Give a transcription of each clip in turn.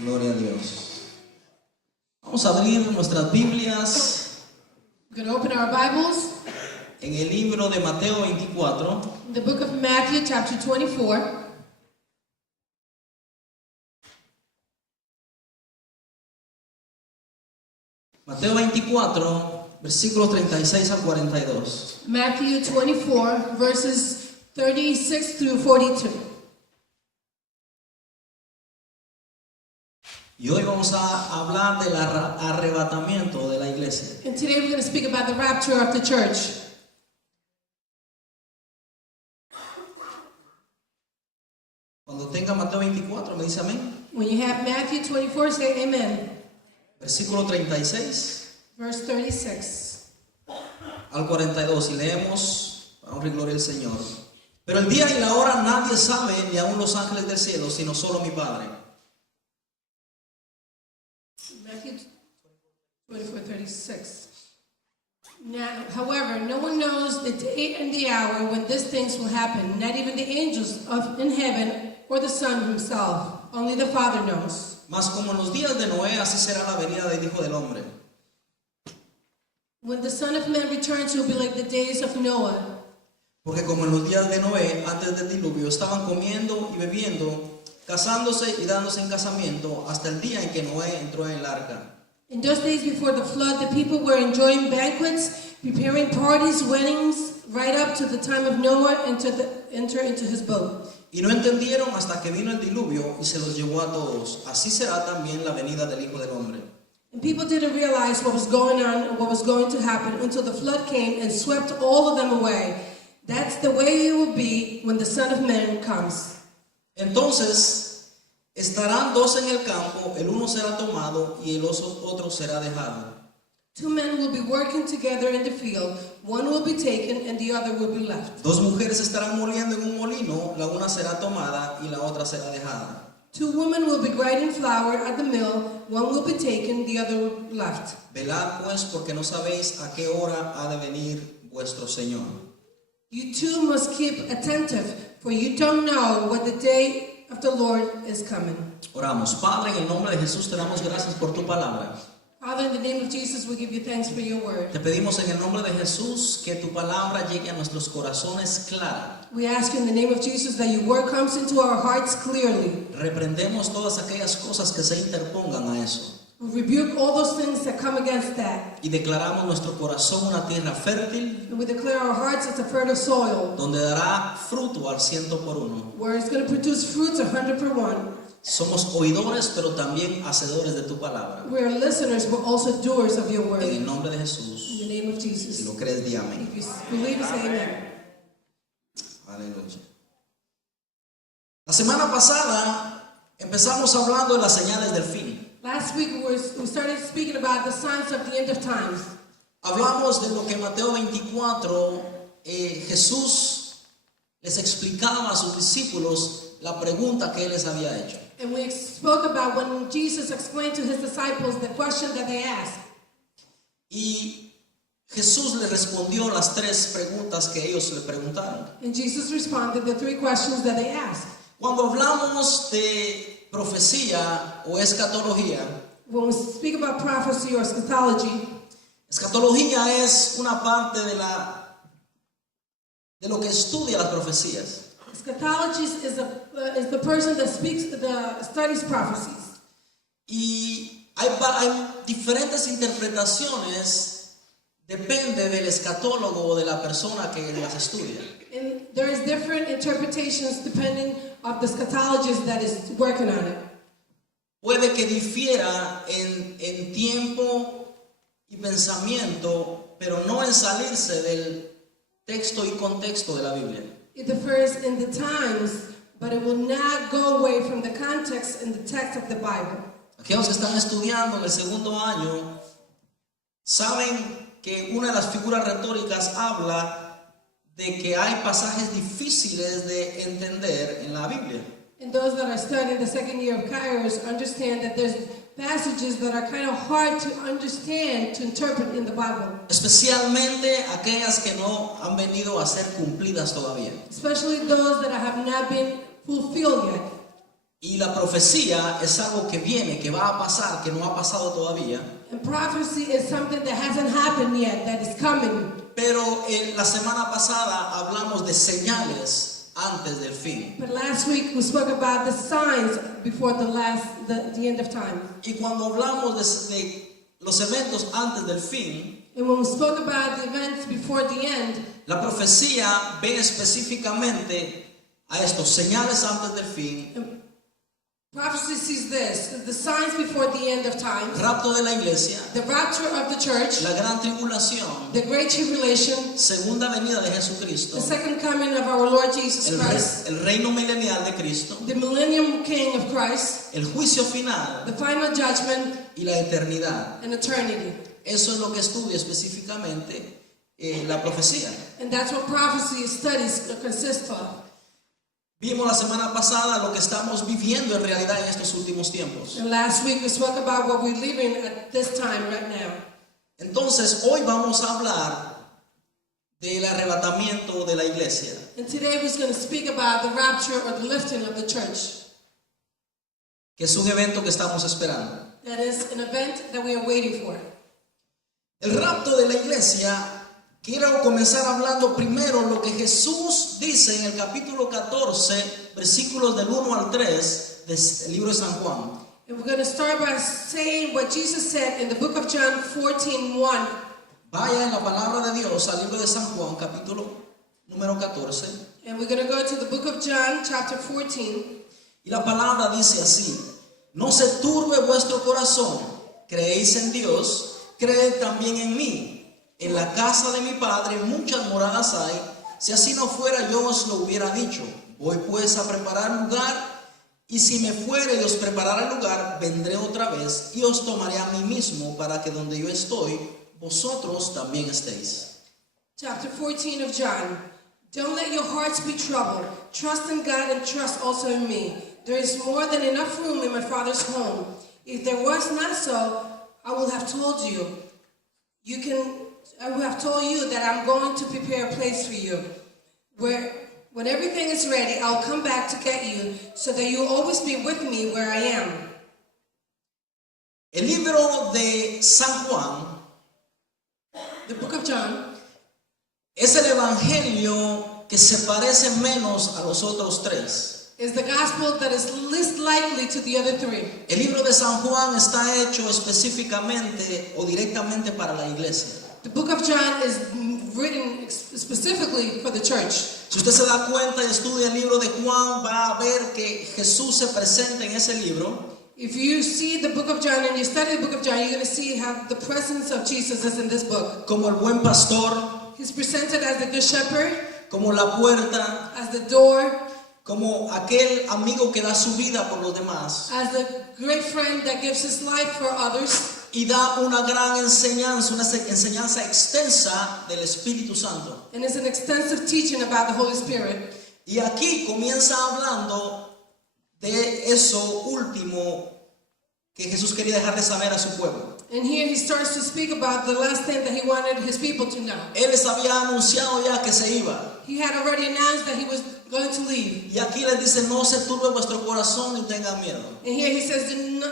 Gloria a Dios. Vamos a abrir nuestras Biblias We're going to open our Bibles, en el libro de Mateo 24. the book of Matthew, chapter 24. Mateo 24, versículos 36 al 42. Matthew 24, verses 36 through 42. Y hoy vamos a hablar del arrebatamiento de la iglesia. And today we're going to speak about the rapture of the church. Cuando tenga Mateo 24, me dice amén. When you have Matthew 24, say amen. Versículo 36 Verse 36. al 42. Y leemos, honra y gloria al Señor. Pero el día y la hora nadie sabe, ni aun los ángeles del cielo, sino solo mi Padre. Matthew 24, 36. Now, however, no one knows the day and the hour when these things will happen, not even the angels in heaven or the Son himself. Only the Father knows. Mas como en los días de Noé, así será la venida del Hijo del Hombre. When the Son of Man returns, it will be like the days of Noah. Porque como en los días de Noé, antes del diluvio, estaban comiendo y bebiendo, casándose y dándose en casamiento, hasta el día en que Noé entró en el arca. In those days before the flood, the people were enjoying banquets, preparing parties, weddings, right up to the time of Noah enter into his boat. Y no entendieron hasta que vino el diluvio y se los llevó a todos. Así será también la venida del Hijo del Hombre. And people didn't realize what was going on and what was going to happen until the flood came and swept all of them away. That's the way it will be when the Son of Man comes. Entonces estarán dos en el campo, el uno será tomado y el otro será dejado. Two men will be working together in the field. One will be taken and the other will be left. Dos mujeres estarán moliendo en un molino, la una será tomada y la otra será dejada. Two women will be grinding flour at the mill. One will be taken, the other left. Velad pues, porque no sabéis a qué hora ha de venir vuestro Señor. You too must keep attentive, for you don't know what the day of the Lord is coming. Oramos. Padre, en el nombre de Jesús te damos gracias por tu palabra. Father, in the name of Jesus, we give you thanks for your word. Te pedimos en el nombre de Jesús que tu palabra llegue a nuestros corazones clara. We ask you in the name of Jesus that your word comes into our hearts clearly. Reprendemos todas aquellas cosas que se interpongan a eso. We rebuke all those things that come against that. Y declaramos nuestro corazón una tierra fértil, And we declare our hearts as a fertile soil, donde dará fruto al 100%. where it's going to produce fruits 100 per one. Somos oidores, pero también hacedores de tu palabra. We are listeners, but also doers of your En word. el nombre de In Jesús. the name of Si Jesus. lo crees, di amén. If you believe, say amen. Aleluya. La semana pasada empezamos hablando de las señales del fin. Last week we started speaking about the signs of the end of times. Hablamos de lo que en Mateo 24 Jesús les explicaba a sus discípulos la pregunta que él les había hecho. And we spoke about when Jesus explained to his disciples the question that they asked. Y Jesús le respondió las tres preguntas que ellos le preguntaron. And Jesus responded the three questions that they asked. Cuando hablamos de profecía o escatología, When we speak about prophecy or eschatology, escatología es una parte de lo que estudia las profecías. eschatologist is the person that studies prophecies. Y hay diferentes interpretaciones, depende del escatólogo o de la persona que las estudia. And there is different interpretations depending on the eschatologist that is working on it. Puede que difiera en tiempo y pensamiento, pero no en salirse del texto y contexto de la Biblia. It differs in the times, but it will not go away from the context and the text of the Bible. Aquellos que están estudiando en el segundo año saben que una de las figuras retóricas habla de que hay pasajes difíciles de entender en la Biblia. And those that are studying the second year of Kairos understand that there's passages that are kind of hard to understand, to interpret in the Bible. Especialmente aquellas que no han venido a ser cumplidas todavía. Especially those that have not been fulfilled yet. Y la profecía es algo que viene, que va a pasar, que no ha pasado todavía. And prophecy is something that hasn't happened yet, that is coming. Pero la semana pasada hablamos de señales antes del fin. But last week we spoke about the signs before the end of time. Y cuando hablamos de los eventos antes del fin, And when we spoke about the events before the end, la profecía ve específicamente a estos señales antes del fin, prophecy sees this, the signs before the end of time, rapto de la iglesia, the rapture of the church, la gran tribulación, the great tribulation, segunda venida de Jesucristo, the second coming of our Lord Jesus Christ, el reino milenial de Cristo, the millennium king of Christ, el juicio final the final judgment, y la eternidad. and eternity. Eso es lo que estudia específicamente la profecía. And that's what prophecy studies consist of. Vimos la semana pasada lo que estamos viviendo en realidad en estos últimos tiempos. And last week we spoke about what we're living at this time right now. Entonces, hoy vamos a hablar del arrebatamiento de la iglesia. And today we're going to speak about the rapture or the lifting of the church. Que es un evento que estamos esperando. That is an event that we are waiting for. El rapto de la iglesia, quiero comenzar hablando primero lo que Jesús dice en el capítulo 14, versículos del 1 al 3 del libro de San Juan. And we're going to start by saying what Jesus said in the book of John 14:1. Vaya en la palabra de Dios al libro de San Juan, capítulo número 14. And we're going to go to the book of John, chapter 14. Y la palabra dice así: no se turbe vuestro corazón, creéis en Dios, creed también en mí. En la casa de mi Padre muchas moradas hay, si así no fuera yo os lo hubiera dicho. Voy pues a preparar lugar, y si me fuere y os preparara el lugar, vendré otra vez y os tomaré a mí mismo, para que donde yo estoy, vosotros también estéis. Chapter 14 of John. Don't let your hearts be troubled. Trust in God and trust also in me. There is more than enough room in my Father's home. If there was not so, I would have told you. I would have told you that I'm going to prepare a place for you. When everything is ready, I'll come back to get you, so that you'll always be with me where I am. El libro de San Juan, The book of John, es el evangelio que se parece menos a los otros tres. is the gospel that is least likely to the other three. El libro de San Juan está hecho específicamente o directamente para la iglesia. The book of John is written specifically for the church. Si usted se da cuenta y estudia el libro de Juan, va a ver que Jesús se presenta en ese libro If you see the book of John and you study the book of John, you're going to see how the presence of Jesus is in this book. como el buen pastor, He's presented as the good shepherd, como la puerta, as the door, como aquel amigo que da su vida por los demás as the great friend that gives his life for others, y da una gran enseñanza, una enseñanza extensa del Espíritu Santo. and is an extensive teaching about the Holy Spirit. Y aquí comienza hablando de eso último que Jesús quería dejar de saber a su pueblo. And here he starts to speak about the last thing that he wanted his people to know. Él les había anunciado ya que se iba. He had already announced that he was going to leave. Y aquí les dice: no se turbe vuestro corazón ni tengan miedo. And here he says,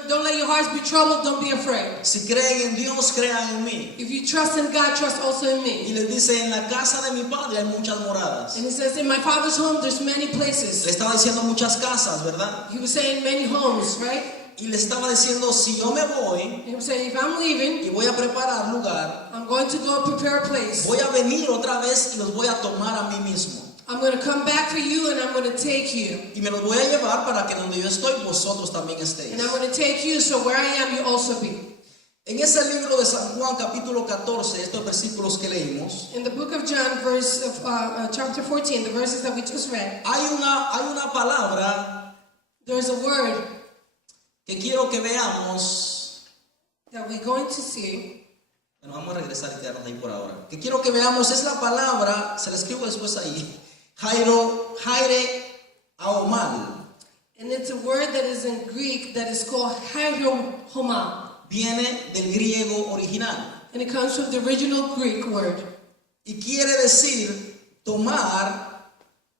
don't let your hearts be troubled, don't be afraid. Si creen en Dios, crean en mí. If you trust in God, trust also in Y me. les dice: en la casa de mi Padre hay muchas moradas. And he says, in my Father's home, there's many Le places. estaba diciendo muchas casas, ¿verdad? He was saying many homes, right? Y le estaba diciendo: si yo me voy He was saying, if I'm leaving, y voy a preparar lugar, I'm going to go prepare a place. voy a venir otra vez y los voy a tomar a mí mismo. I'm going to come back for you and I'm going to take you. Y me los voy a llevar para que donde yo estoy, vosotros también estéis. And I'm going to take you so where I am, you also be. En ese libro de San Juan, capítulo 14, estos versículos que leímos, In the book of John, chapter 14, the verses that we just read, hay una palabra there's a word que quiero que veamos. that we're going to see. Bueno, vamos a regresar y quedarnos ahí por ahora. Que quiero que veamos es la palabra, se la escribo después ahí, Jaire Aomal. And it's a word that is in Greek that is called hieroma. Viene del griego original And it comes from the original Greek word. y quiere decir tomar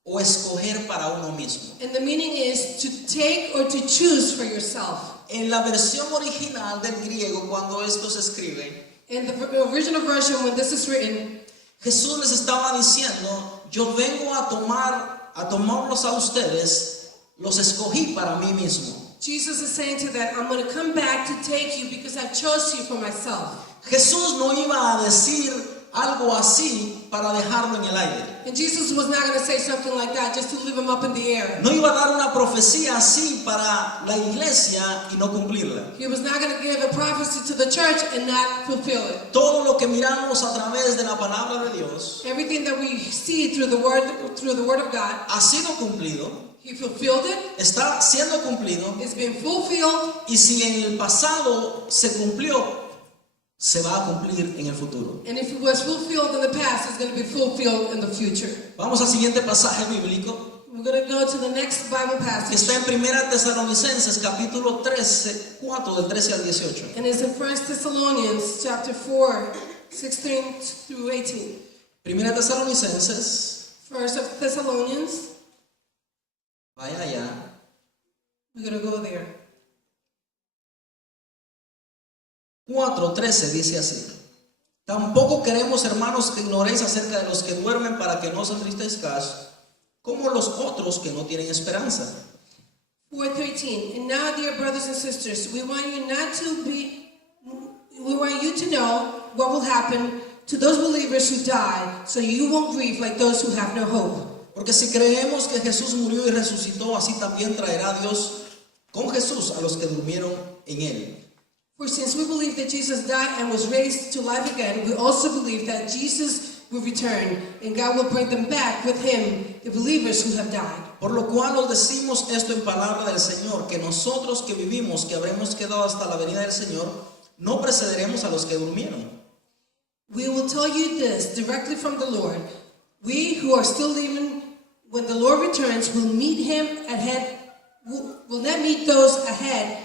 o escoger para uno mismo. And the meaning is to take or to choose for yourself. En la versión original del griego, cuando esto se escribe, In the original version, when this is written, Jesús les estaba diciendo, yo vengo a tomarlos a ustedes, los escogí para mí mismo. Jesus is saying to that, I'm going to come back to take you because I've chose you for myself. Jesús no iba a decir algo así para dejarlo en el aire. And Jesus was not going to say something like that just to leave him up in the air. No iba a dar una profecía así para la iglesia y no cumplirla. He was not going to give a prophecy to the church and not fulfill it. Todo lo que miramos a través de la palabra de Dios Everything that we see through the word of God, ha sido cumplido, he fulfilled it. está siendo cumplido, It's been fulfilled. y si en el pasado se cumplió, se va a cumplir en el futuro. And if it was fulfilled in the past, it's going to be fulfilled in the future. Vamos al siguiente pasaje bíblico, We're going to go to the next Bible que passage. está en 1 Tesalonicenses capítulo 4 del 13 al 18. And it's in 1 Thessalonians chapter 4, 16 through 18. 1 Tesalonicenses, 1 Thessalonians, vaya allá, we're going to go there. 4:13 dice así: tampoco queremos, hermanos, que ignoréis acerca de los que duermen, para que no os entristezcáis como los otros que no tienen esperanza. 4:13. And now, dear brothers and sisters, we want you to know what will happen to those believers who die, so you won't grieve like those who have no hope. Porque si creemos que Jesús murió y resucitó, así también traerá Dios con Jesús a los que durmieron en él. For since we believe that Jesus died and was raised to life again, we also believe that Jesus will return, and God will bring them back with him, the believers who have died. Por lo cual os decimos esto en palabra del Señor, que nosotros que vivimos, que habremos quedado hasta la venida del Señor, no precederemos a los que durmieron. We will tell you this directly from the Lord. We who are still living, when the Lord returns, will meet him ahead. Will not meet those ahead.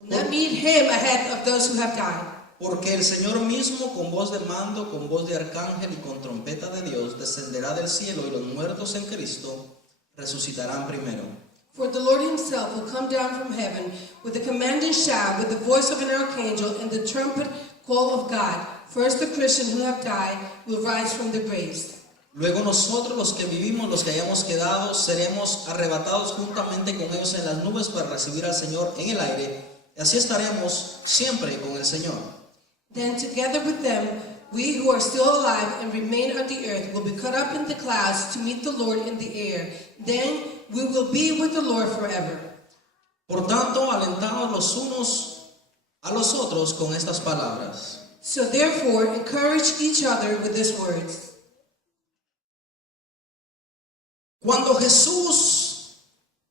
Will not meet him ahead of those who have died. Porque el Señor mismo, con voz de mando, con voz de arcángel y con trompeta de Dios, descenderá del cielo, y los muertos en Cristo resucitarán primero. For the Lord himself will come down from heaven with a commanding shout, with the voice of an archangel, and the trumpet call of God. First the Christians who have died will rise from the graves. Luego nosotros, los que vivimos, los que hayamos quedado, seremos arrebatados juntamente con ellos en las nubes para recibir al Señor en el aire, y así estaremos siempre con el Señor. Then together with them, we who are still alive and remain on the earth will be caught up in the clouds to meet the Lord in the air. Then we will be with the Lord forever. Por tanto, alentados los unos a los otros con estas palabras. So therefore, encourage each other with these words. Cuando Jesús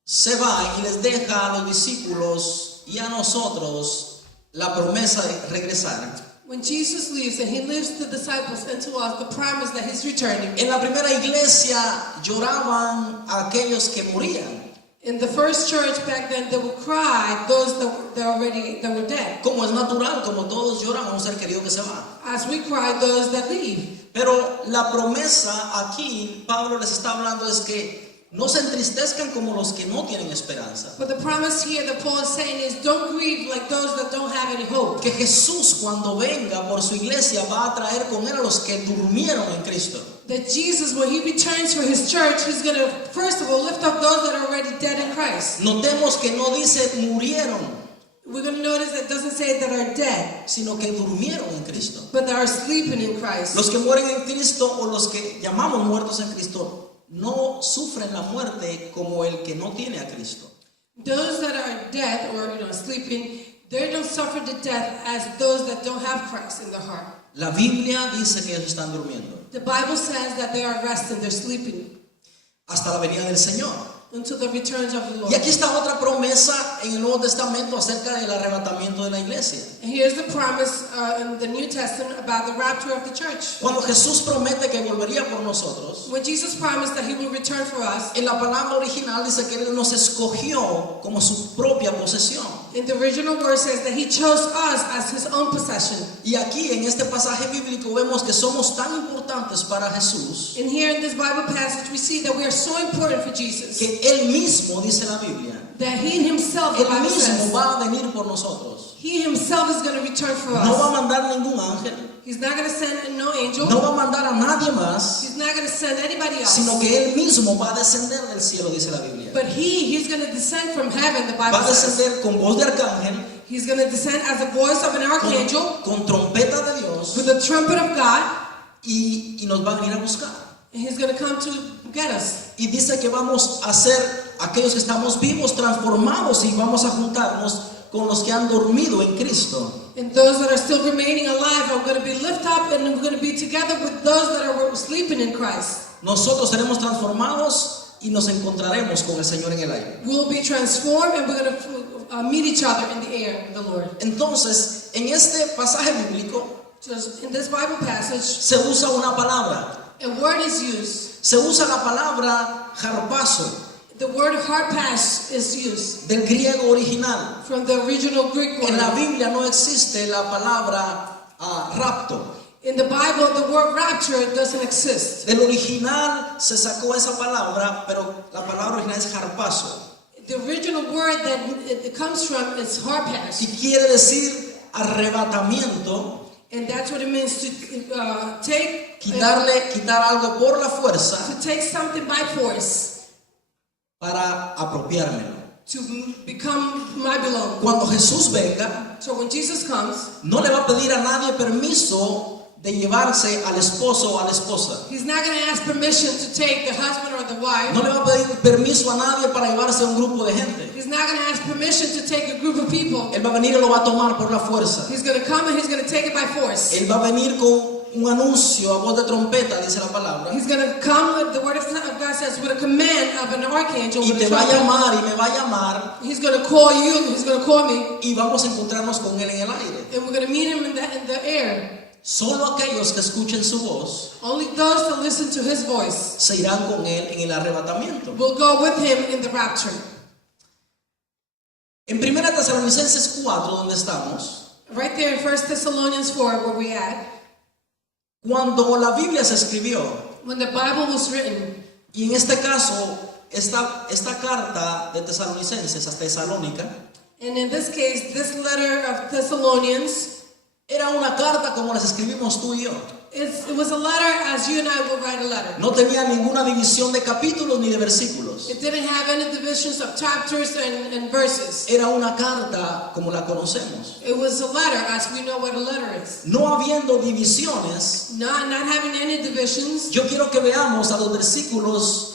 se va y les deja a los discípulos y a nosotros la promesa de regresar, When Jesus leaves and he leaves the disciples and to us the promise that he's returning. en la primera iglesia lloraban a aquellos que morían, In the first church back then, they would cry those that were dead, como es natural, como todos lloran a un ser querido que se va. as we cry those that leave. Pero la promesa aquí, Pablo les está hablando, es que no se entristezcan como los que no tienen esperanza. But the promise here that Paul is saying is, don't grieve like those that don't have any hope. Que Jesús, cuando venga por su iglesia, va a traer con él a los que durmieron en Cristo. That Jesus, when he returns for his church, he's going to, first of all, lift up those that are already dead in Christ. Notemos que no dice murieron, We're going to notice that it doesn't say that are dead, sino que durmieron en Cristo. but that are sleeping in Christ. Los que mueren en Cristo, o los que llamamos muertos en Cristo, no sufren la muerte como el que no tiene a Cristo. Those that are dead or sleeping, they don't suffer the death as those that don't have Christ in their heart. La Biblia dice que ellos están durmiendo The Bible says that they are resting, they're sleeping hasta la venida del Señor. until the returns of the Lord. Y aquí está otra promesa en el Nuevo Testamento acerca del arrebatamiento de la iglesia. And here's the promise in the New Testament about the rapture of the church. Cuando Jesús promete que volvería por nosotros, When Jesus promised that he will return for us, en la palabra original dice que Él nos escogió como su propia posesión. In the original word says that he chose us as his own possession. Y aquí en este pasaje bíblico vemos que somos tan importantes para Jesús And here in this Bible passage we see that we are so important for Jesus que Él mismo, dice la Biblia, that he himself, the Él Bible mismo says, va a venir por nosotros. he himself is going to return for No va a us. mandar ningún ángel, He's not going to send no angel. no va a mandar a nadie más, He's not going to send anybody else. sino que Él mismo va a descender del cielo, dice la Biblia. But he's going to descend from heaven, the Bible Va a says. descender con voz de arcángel, He's going to descend as the voice of an archangel con trompeta de Dios, with the trumpet of God, y nos va a venir a buscar. and he's going to come to get us. Y dice que vamos a ser aquellos que estamos vivos, transformados, y vamos a juntarnos con los que han dormido en Cristo. And those that are still remaining alive are going to be lifted up, and we're going to be together with those that are sleeping in Christ. Nosotros seremos transformados y nos encontraremos con el Señor en el aire. We'll be transformed, and we're going to meet each other in the air, the Lord. Entonces, en este pasaje bíblico So in this Bible passage, se usa una palabra. a word is used. Se usa la palabra harpazo The word harpash is used del griego original. from the original Greek En la word. Biblia no existe la palabra rapto. In the Bible, the word rapture doesn't exist. Del original se sacó esa palabra, pero la palabra original es harpazo. The original word that it comes from is Y harpash, quiere decir arrebatamiento, and that's what it means to quitar algo por la fuerza to take something by force para apropiármelo. to become my belonging. Cuando Jesús venga, So when Jesus comes, no le va a pedir a nadie permiso de llevarse al esposo o a la esposa. he's not going to ask permission to take the husband or the wife. No le va a pedir permiso a nadie para llevarse a un grupo de gente. He's not going to ask permission to take a group of people. Él va a venir y lo va a tomar por la fuerza. He's going to come and he's going to take it by force. Él va a venir con un anuncio a voz de trompeta, dice la palabra, He's going to come with the word of God says with a command of an archangel. y With te a va a trumpet. llamar y me va a llamar, He's going to call you. He's going to call me, y vamos a encontrarnos con Él en el aire. and we're going to meet him in the air. Solo aquellos que escuchen su voz Only those that listen to his voice se irán con Él en el arrebatamiento. will go with him in the rapture. En 1 Tesalonicenses 4, donde estamos, Right there in 1 Thessalonians 4, where we at, cuando la Biblia se escribió, when the Bible was written, y en este caso, esta carta de Tesalonicenses a Tesalónica, and in this case, this letter of Thessalonians, era una carta como las escribimos tú y yo. it was a letter as you and I would write a letter. No tenía ninguna división de capítulos ni de versículos. It didn't have any divisions of chapters and verses. Era una carta como la conocemos. It was a letter as we know what a letter is. No habiendo divisiones, Not having any divisions. yo quiero que veamos a los versículos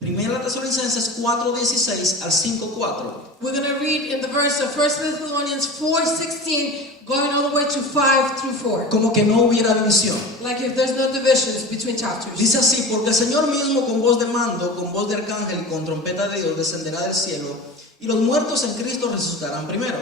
1 Tesalonicenses 4:16 al 5:4. We're going to read in the verse of 1 Thessalonians 4:16, going all the way to 5 through 4. Como que no hubiera división. Like if there's no divisions between chapters. Dice así: porque el Señor mismo con voz de mando, con voz de arcángel y con trompeta de Dios descenderá del cielo, y los muertos en Cristo resucitarán primero.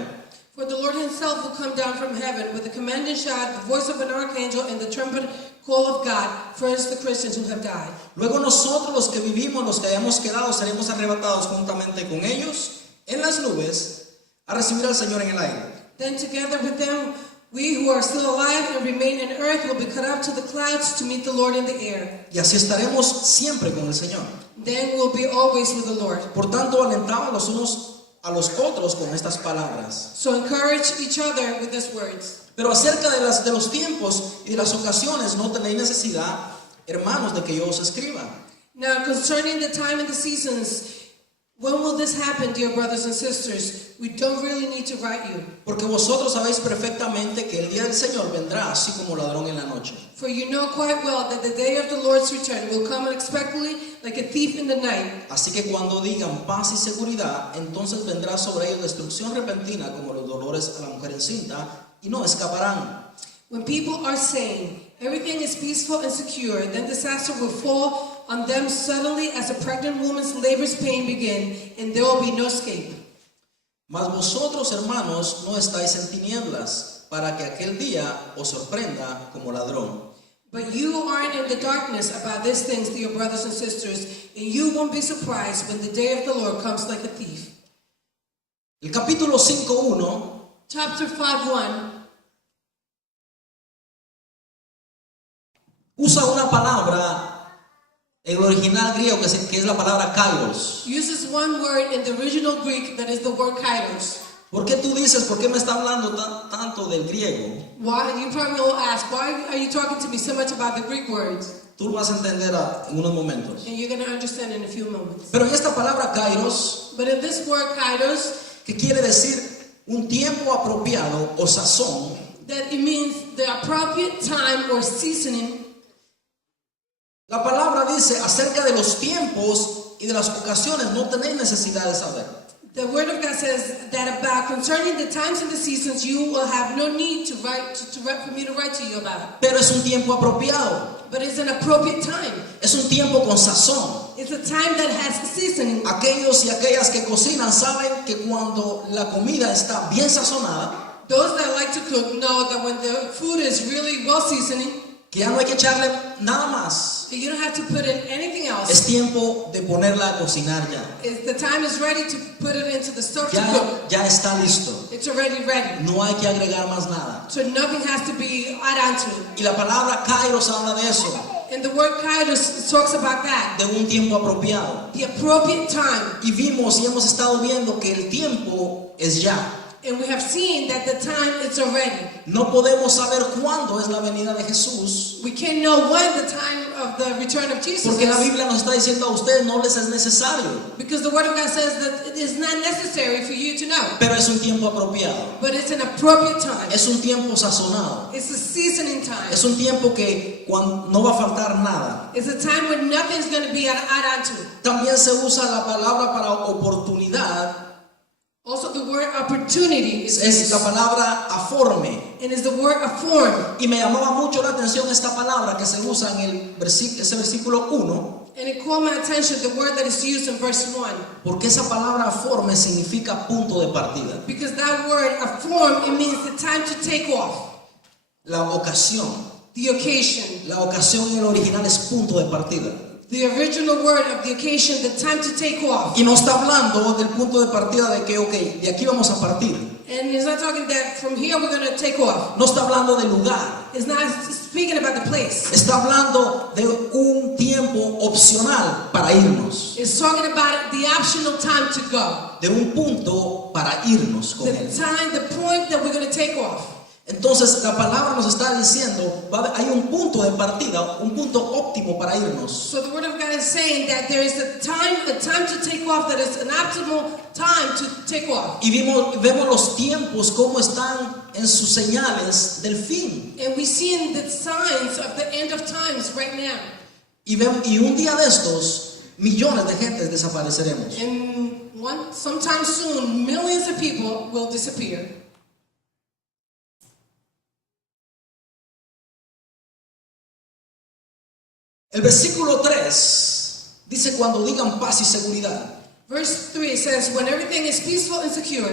For the Lord himself will come down from heaven with a commanding shout, the voice of an archangel, and the trumpet call of God. First the Christians who have died. Luego nosotros los que vivimos, los que hayamos quedado, seremos arrebatados juntamente con ellos en las nubes a recibir al Señor en el aire. Then together with them, we who are still alive and remain in earth will be caught up to the clouds to meet the Lord in the air. Y así estaremos siempre con el Señor. Then we'll be always with the Lord. Por tanto, alentamos los unos a los otros con estas palabras. So encourage each other with these words. Pero acerca de los tiempos y de las ocasiones no tenéis necesidad, hermanos, de que yo os escriba. Now concerning the time and the seasons, when will this happen, dear brothers and sisters? We don't really need to write you. Porque vosotros sabéis perfectamente que el día del Señor vendrá así como ladrón en la noche. For you know quite well that the day of the Lord's return will come unexpectedly like a thief in the night. Así que cuando digan paz y seguridad, entonces vendrá sobre ellos destrucción repentina como los dolores a la mujer encinta, y no escaparán. When people are saying everything is peaceful and secure, then disaster will fall on them suddenly as a pregnant woman's labor's pain begin, and there will be no escape. Mas vosotros, hermanos, no estáis en tinieblas, para que aquel día os sorprenda como ladrón. But you aren't in the darkness about these things, dear brothers and sisters, and you won't be surprised when the day of the Lord comes like a thief. El capítulo 5:1 chapter 5:1 usa una palabra en el original griego que es la palabra kairos. uses one word in the original Greek that is the word kairos. ¿Por qué tú dices, por qué me está hablando tanto del griego? Why? You probably will ask, why are you talking to me so much about the Greek words? Tú lo vas a entender en unos momentos. And you're going to understand in a few moments. Pero en esta palabra kairos, But in this word kairos, que quiere decir un tiempo apropiado o sazón, that it means the appropriate time or seasoning. la palabra dice acerca de los tiempos y de las ocasiones no tenéis necesidad de saber. The word of God says that about concerning the times and the seasons, you will have no need to write for me to write to you about. Pero es un tiempo apropiado, But it's an appropriate time. es un tiempo con sazón. It's a time that has seasoning. Aquellos y aquellas que cocinan saben que cuando la comida está bien sazonada, Those that like to cook know that when the food is really well seasoning, que ya no hay que echarle nada más. you don't have to put in anything else. Es tiempo de ponerla a cocinar ya. The time is ready to put it into the stove to cook. Ya está listo. It's already ready. No hay que agregar más nada. So nothing has to be added onto it. Y la palabra kairos habla de eso, And the word kairos talks about that. de un tiempo apropiado. The appropriate time. Y vimos y hemos estado viendo que el tiempo es ya. And we have seen that the time is already. No podemos saber cuándo es la venida de Jesús, We can't know when the time of the return of Jesus porque la is. Biblia nos está diciendo a ustedes no les es necesario, Because the word of God says that it is not necessary for you to know. pero es un tiempo apropiado, But it's an appropriate time. es un tiempo sazonado, It's a seasoning time. es un tiempo que no va a faltar nada. It's a time when nothing's going to be added onto it. También se usa la palabra para oportunidad, Also, the word opportunity is es la palabra aforme. and is the word form. Y me llamaba mucho la atención esta palabra que se usa en el ese versículo 1, And it caught my attention, the word that is used in verse 1. porque esa palabra aforme significa punto de partida, Because that word, form, it means the time to take off. la ocasión. The occasion. La ocasión en el original es punto de partida. The original word of the occasion, the time to take off. Y no está hablando del punto de partida de que, ok, de aquí vamos a partir. And it's not talking that from here we're going to take off. No está hablando del lugar. It's not speaking about the place. Está hablando de un tiempo opcional para irnos. It's talking about the optional time to go. De un punto para irnos con The él. time, the point that we're going to take off. Entonces la palabra nos está diciendo, hay un punto de partida, un punto óptimo para irnos. So the word of God is saying that there is a time to take off, that is an optimal time to take off. Y vemos los tiempos cómo están en sus señales del fin. And we see in the signs of the end of times right now. Y un día de estos, millones de gentes desapareceremos. And sometime soon, millions of people will disappear. El versículo 3 dice cuando digan paz y seguridad. Verse 3 says, when everything is peaceful and secure.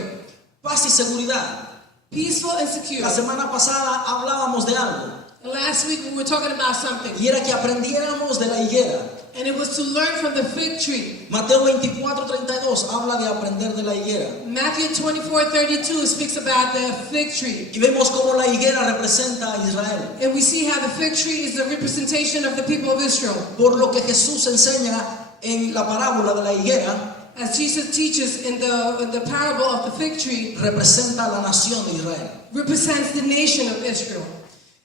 Paz y seguridad. Peaceful and secure. La semana pasada hablábamos de algo. Last week we were talking about something. Y era que aprendiéramos de la higuera. And it was to learn from the fig tree. Mateo 24:32 habla de aprender de la higuera. Matthew 24:32 speaks about the fig tree. Y vemos cómo la higuera representa a Israel. And we see how the fig tree is the representation of the people of Israel. Por lo que Jesús enseña en la parábola de la higuera, As Jesus teaches in the parable of the fig tree, representa a la nación de Israel. represents the nation of Israel.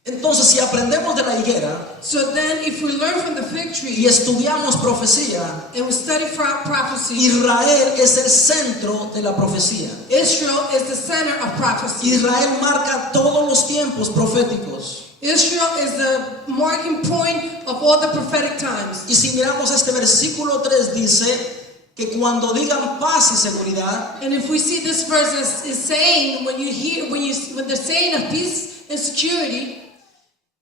Entonces, si aprendemos de la higuera So then if we learn from the fig y tree estudiamos profecía, and we study prophecy, Israel es el centro de la profecía. Israel is the center of prophecy. Israel marca todos los tiempos proféticos. Israel is the marking point of all the prophetic times. Y si miramos este versículo 3 dice que cuando digan paz y seguridad, And if we see this verse is saying, when they're saying of peace and security,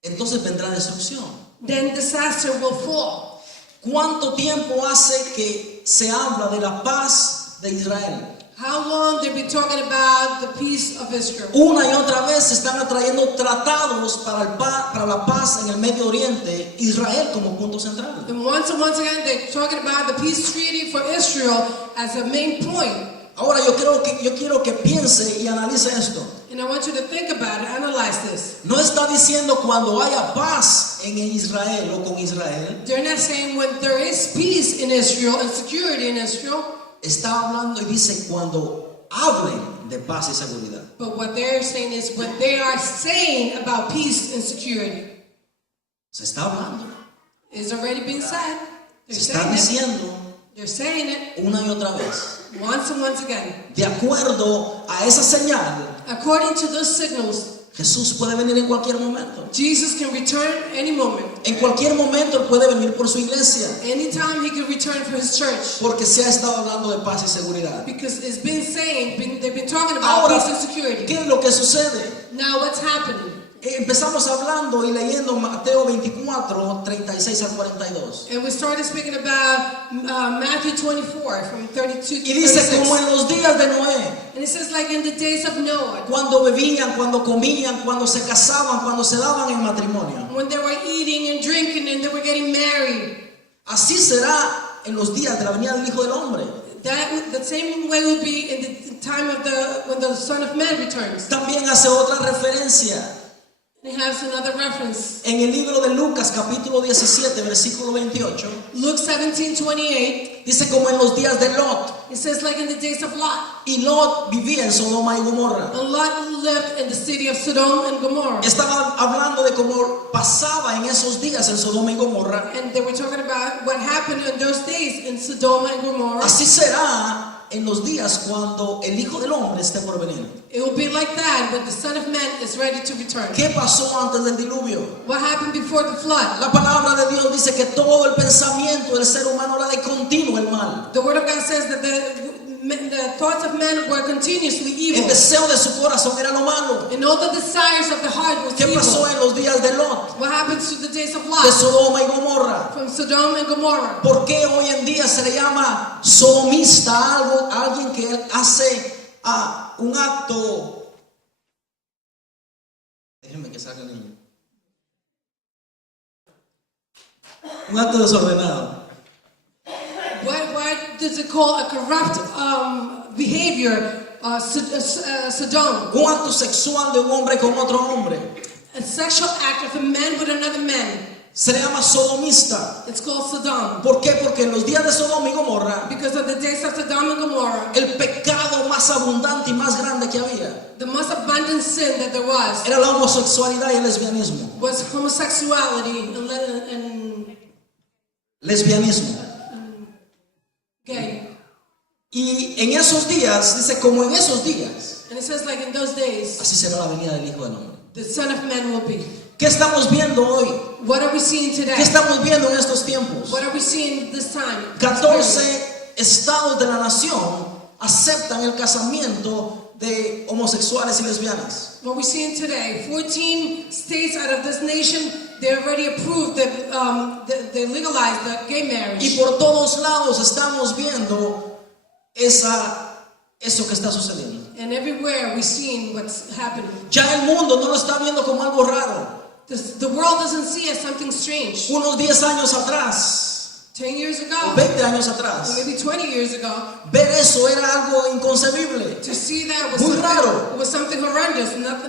entonces vendrá destrucción. then disaster will fall. ¿Cuánto tiempo hace que se habla de la paz de Israel? How long they've been talking about the peace of Israel? Una y otra vez se están atrayendo tratados para la paz en el Medio Oriente, Israel como punto central. And once again, they're talking about the peace treaty for Israel as a main point. Ahora yo quiero que piense y analice esto. And I want you to think about it, analyze this. No está diciendo cuando haya paz en Israel o con Israel. They're not saying when there is peace in Israel and security in Israel. Está hablando y dice cuando hablen de paz y seguridad. But what they're saying is what they are saying about peace and security Se está hablando. is already being said. They're Se está saying it. diciendo They're saying it una y otra vez. once and once again. De acuerdo a esa señal, According to those signals, Jesús puede venir en cualquier momento. Jesus can return any moment. En cualquier momento Él puede venir por su iglesia. Anytime he can return for his church. Porque se ha estado hablando de paz y seguridad. Because it's been saying, they've been talking about Ahora, peace and security. ¿qué es lo que sucede? Now what's happening? Empezamos hablando y leyendo Mateo 24, 36 al 42. And we started speaking about Matthew 24 from 32 to Y dice 36. como en los días de Noé, And it says like in the days of Noah, cuando bebían, cuando comían, cuando se casaban, cuando se daban en matrimonio. when they were eating and drinking and they were getting married. Así será en los días de la venida del Hijo del Hombre. The same way will be in the time of when the Son of Man returns. También hace otra referencia And it has another reference. en el libro de Lucas capítulo 17 versículo 28. Luke 17:28. Dice como en los días de Lot. It says like in the days of Lot. Y Lot vivía en Sodoma y Gomorra. And Lot lived in the city of Sodom and Gomorrah. Estaba hablando de cómo pasaba en esos días en Sodoma y Gomorra. And they were talking about what happened in those days in Sodom and Gomorrah. Así será en los días cuando el Hijo del Hombre esté por venir. It will be like that when the Son of Man is ready to return. ¿Qué pasó antes del diluvio? What happened before the flood? La palabra de Dios dice que todo el pensamiento del ser humano era de continuo el mal. The Word of God says that the thoughts of man were continuously El evil. deseo de su corazón era lo malo. And all the desires of the heart was ¿Qué pasó evil. en los días de Lot? What happens to the days of De Lot? Sodoma y Gomorra. From Sodom and Gomorrah. ¿Por qué hoy en día se le llama sodomista a alguien que hace un acto? Déjenme que salga el niño. Un acto desordenado. Why does it call a corrupt behavior Sodom? Un acto sexual de un hombre con otro hombre. A sexual act of a man with another man. Se le llama sodomista. It's called Sodom. ¿Por qué? Porque en los días de Sodoma y Gomorra, Because of the days of Sodom and Gomorrah, el pecado más abundante y más grande que había the most abundant sin that there was era la homosexualidad y el lesbianismo. homosexuality and Lesbianismo. gay. Y en esos días, dice como en esos días, And it says like in those days, así será la venida del Hijo del Hombre. the Son of Man will be. ¿Qué estamos viendo hoy? What are we seeing today? ¿Qué estamos viendo en estos tiempos? What are we seeing this time? 14 estados de la nación aceptan el casamiento de homosexuales y lesbianas. What we're seeing today, 14 states out of this nation, they already approved that they legalized the gay marriage. Y por todos lados estamos viendo eso que está sucediendo. And everywhere we're seeing what's happening. Ya el mundo no lo está viendo como algo raro. The world doesn't see it as something strange. Unos 10 años atrás, 10 years o ago, 20 años or atrás, maybe 20 years ago, ver eso era algo inconcebible. to see that was Muy something, raro. it was something horrendous, not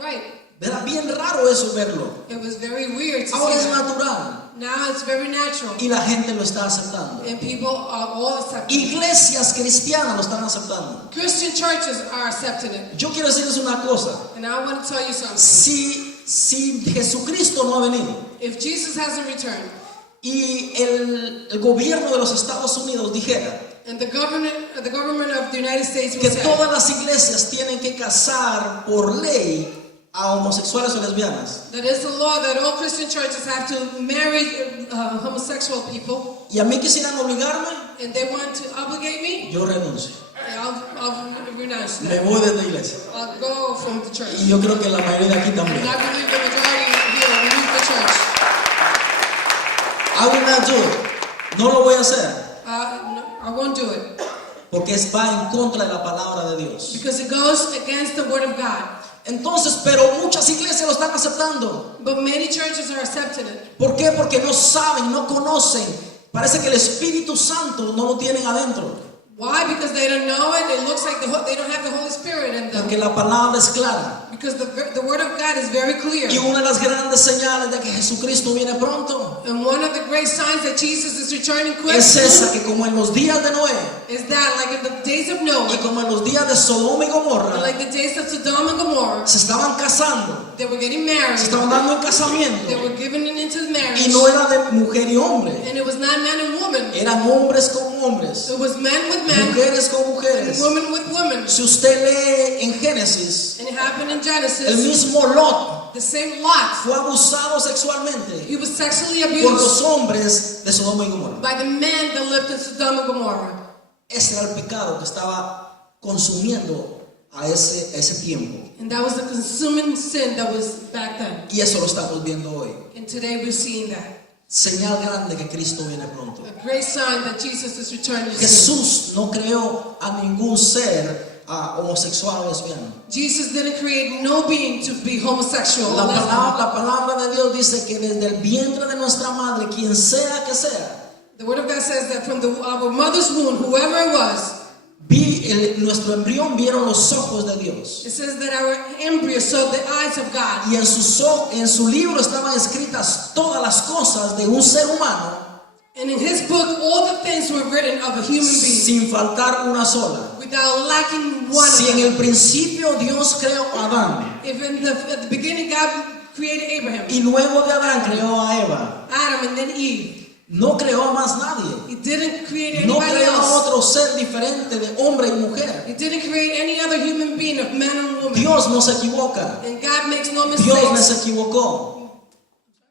right. Era bien raro eso verlo. It was very weird to Ahora see es that. natural Now it's very natural, y la gente lo está aceptando. and people are all accepting. Iglesias cristianas lo están aceptando. Christian churches are accepting it. Yo quiero decirles una cosa. And I want to tell you something. Si Jesucristo no ha venido If Jesus hasn't returned, y el gobierno de los Estados Unidos dijera and the government of the United States que will say todas las iglesias tienen que casar por ley a homosexuales o lesbianas, that is the law that all Christian churches have to marry homosexual people, y a mí quisieran obligarme, and they want to obligate me, yo renuncio. I'll renounce Me that. voy de esta iglesia. I'll go from the church. Y yo creo que la mayoría de aquí también. And I believe the majority here will leave the church. I will not do it. No lo voy a hacer No, I won't do it porque va en contra de la palabra de Dios. because it goes against the word of God. Entonces, pero muchas iglesias lo están aceptando. But many churches are accepting it. ¿Por qué? Porque no saben, no conocen. Parece que el Espíritu Santo no lo tienen adentro. Why? Because they don't know it. It looks like they don't have the Holy Spirit in them. Porque la palabra es clara. Because the Word of God is very clear. Y una de las grandes señales de que Jesucristo viene pronto And one of the great signs that Jesus is returning quick es esa, que como en los días de Noé is that, like in the days of Noah, y como en los días de Sodoma y Gomorra, like the days of Sodom and Gomorrah, se estaban casando, they were getting se married. estaban dando en casamiento, They were given into marriage. y no era de mujer y hombre, And it was not man and woman. eran hombres con hombres, It was men with men mujeres con and mujeres. women with women. Si usted lee en Génesis, And it happened in el Genesis. mismo Lot The same Lot, fue abusado sexualmente he was sexually por los abused hombres de Sodoma y Gomorra. by the men that lived in Sodom and Gomorrah. Ese era el pecado que estaba consumiendo a ese tiempo. And that was the consuming sin that was back then. Y eso lo estamos viendo hoy. And today we're seeing that. Señal grande que Cristo viene pronto. A great sign that Jesus is returning soon. Jesús no creó a ningún ser homosexual o lesbiano. Jesus didn't create no being to be homosexual. La or lesbian. palabra de Dios dice que desde el vientre de nuestra madre, quien sea que sea, The Word of God says that from our mother's womb, whoever it was, nuestro embrión vieron los ojos de Dios. it says that our embryo saw the eyes of God. Y en su libro estaban escritas todas las cosas de un ser humano, And in His book, all the things were written of a human being sin faltar una sola. without lacking one Si of en them. el principio Dios creó a Adán, If at the beginning God created Abraham, y luego de Adán creó a Eva, Adam, and then Eve, no creó a más nadie. He didn't create No anybody creó a else. otro ser diferente de hombre y mujer. He didn't create any other human being of man and woman. Dios no se equivoca. And God makes no Dios no mistakes. se equivocó.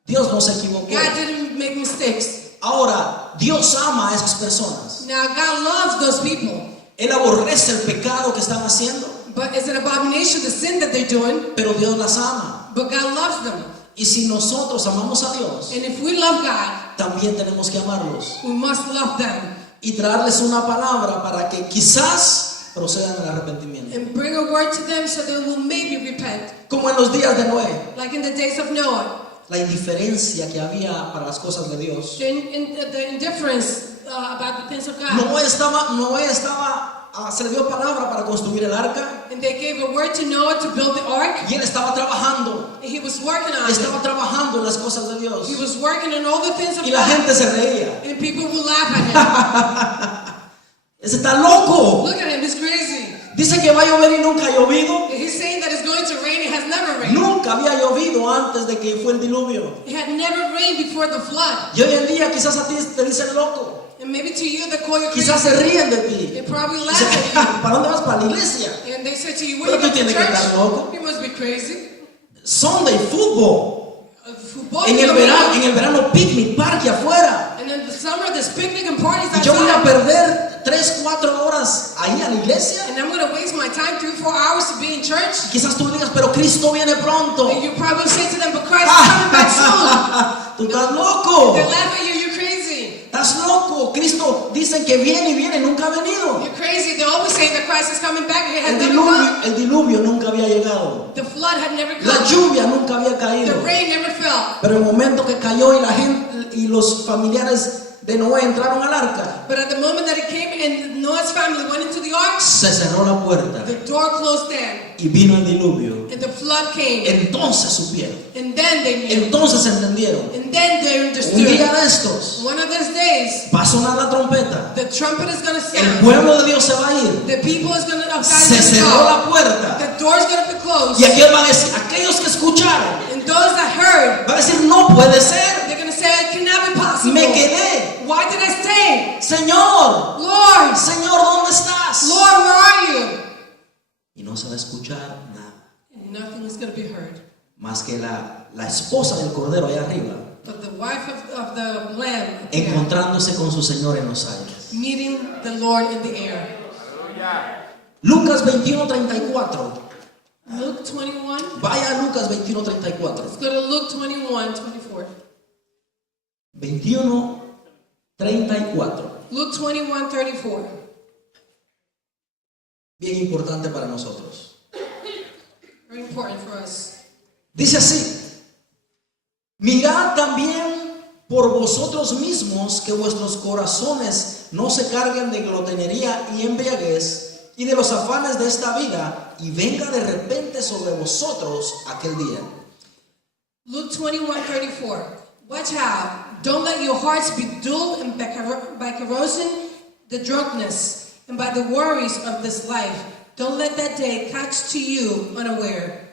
Dios no se equivocó. God didn't make mistakes. Ahora, Dios ama a esas personas. Now God loves those people, Él aborrece el pecado que están haciendo, but it's an abomination the sin that they're doing. pero Dios las ama. But God loves them, Y si nosotros amamos a Dios, and if we love God, también tenemos que amarlos we must love them y traerles una palabra para que quizás procedan al arrepentimiento. and bring a word to them so they will maybe repent, Como en los días de Noé, like in the days of Noah. la indiferencia que había para las cosas de Dios. The indifference about the things of God. Noé se le dio palabra para construir el arca And they gave a word to Noah to build the ark. y él estaba trabajando. And he was working on Estaba it. trabajando en las cosas de Dios He was working on all the things of y la God. gente se reía. And people would laugh at Ese está loco. him. Look at him, he's crazy. Dice que va a llover y nunca ha llovido. And he's saying that it's going to rain. It has never rained. Nunca había llovido antes de que fue el diluvio. It had never rained before the flood. Y hoy en día quizás a ti te dicen loco. And maybe to you they call you Quizás se crazy. ríen de ti. They probably laugh Dicen, at ¿para dónde vas? Para la iglesia. you. And they say to you, Pero what tú you go tienes to que estar church? loco. You must be crazy. Sunday fútbol. Football, En el verano picnic, parque afuera. And in the summer there's picnic and parties Y yo voy a outside. perder 3-4 horas ahí a la iglesia. And I'm going to waste my time 3-4 hours to be in church. Quizás tú digas, pero Cristo viene pronto. And you probably say to them, but Christ is coming back soon. Tú estás loco. They laugh at you, you're crazy. Estás loco. Cristo dicen que viene y viene, nunca ha venido. You're crazy. They always say that Christ is coming back. It has never come. El diluvio nunca había llegado. The flood had never La come. lluvia nunca había The caído. rain never fell. Pero el momento que cayó y la gente y los familiares de Noé entraron al arca, But at the moment that it came and Noah's family went into the ark, se cerró la puerta the door closed down y vino el diluvio. and the flood came. Entonces supieron. And then they knew. Entonces entendieron. And then they Un understood. día de estos One of these days, va a sonar la trompeta. the trumpet is going to El sound. pueblo de Dios se va a ir. The people is going to Se cerró la puerta. The door is going to be closed. Y aquellos van a decir, aquellos que escucharon, And those that heard, van a decir, no puede ser. they're going to say, it cannot be possible. Me quedé. Why did I stay? Señor, Lord, Señor, ¿dónde estás? Lord, where are you? Y no se va a escuchar nada. And nothing is going to be heard. Más que la esposa del cordero allá arriba, But the wife of the lamb appeared, encontrándose con su Señor en los aires. meeting the Lord in the air. Lucas 21:34. Luke 21. Vaya a Lucas 21:34. Let's go to Luke 21:24. 21:34. Luke 21:34. Bien importante para nosotros. Very important for us. Dice así: mirad también por vosotros mismos, que vuestros corazones no se carguen de glotonería y embriaguez y de los afanes de esta vida, y venga de repente sobre vosotros aquel día. Luke 21:34. Watch out. Don't let your hearts be dulled and by corrosion, the drunkenness, and by the worries of this life. Don't let that day catch to you unaware.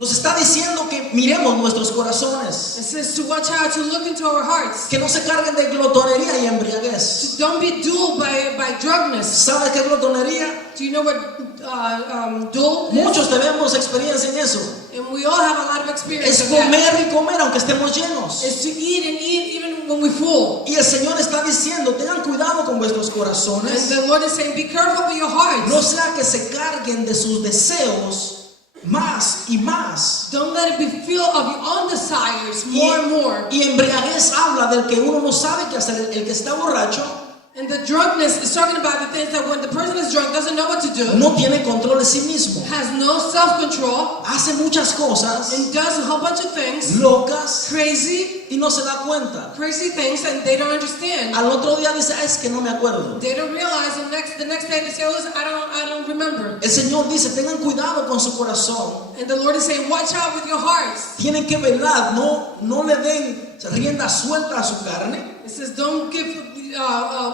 Nos está diciendo que miremos nuestros corazones, It says to watch out, to look into our hearts. que no se carguen de glotonería y embriaguez. Don't be dulled by drunkenness. ¿Sabes qué es glotonería? Do you know what dull is? Muchos tenemos experiencia en eso. And we all have a lot of experience Es of that. comer y comer aunque estemos llenos. It's to eat and eat even when we're full. Y el Señor está diciendo, tengan cuidado con vuestros And corazones. the Lord is saying, be careful with your hearts. No sea que se carguen de sus deseos más y más. Don't let it be filled of your own desires more and more. Y embriaguez habla del que uno no sabe qué hacer. El que está borracho And the drunkenness is talking about the things that when the person is drunk doesn't know what to do, no tiene control de sí mismo. has no self-control, Hace muchas cosas and does a whole bunch of things, locas crazy y no se da cuenta. things, and they don't understand. Al otro día dice, "Ah, es que no me acuerdo." They don't realize the next day they say, listen, I don't remember. El Señor dice, tengan cuidado con su corazón. And the Lord is saying, watch out with your hearts. Tienen que velar, no le den rienda suelta a su carne, It says, don't give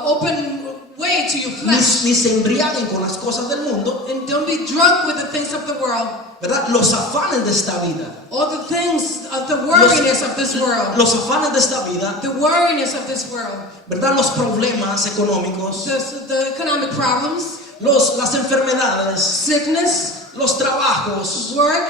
open way to your flesh, ni se embriaguen con las cosas del mundo, and don't be drunk with the things of the world. ¿verdad? Los afanes de esta vida. All the things of the worriness of this world. Los afanes de esta vida, The worriness of this world. ¿verdad? Los problemas económicos, The economic problems, las enfermedades, sickness, los trabajos, work,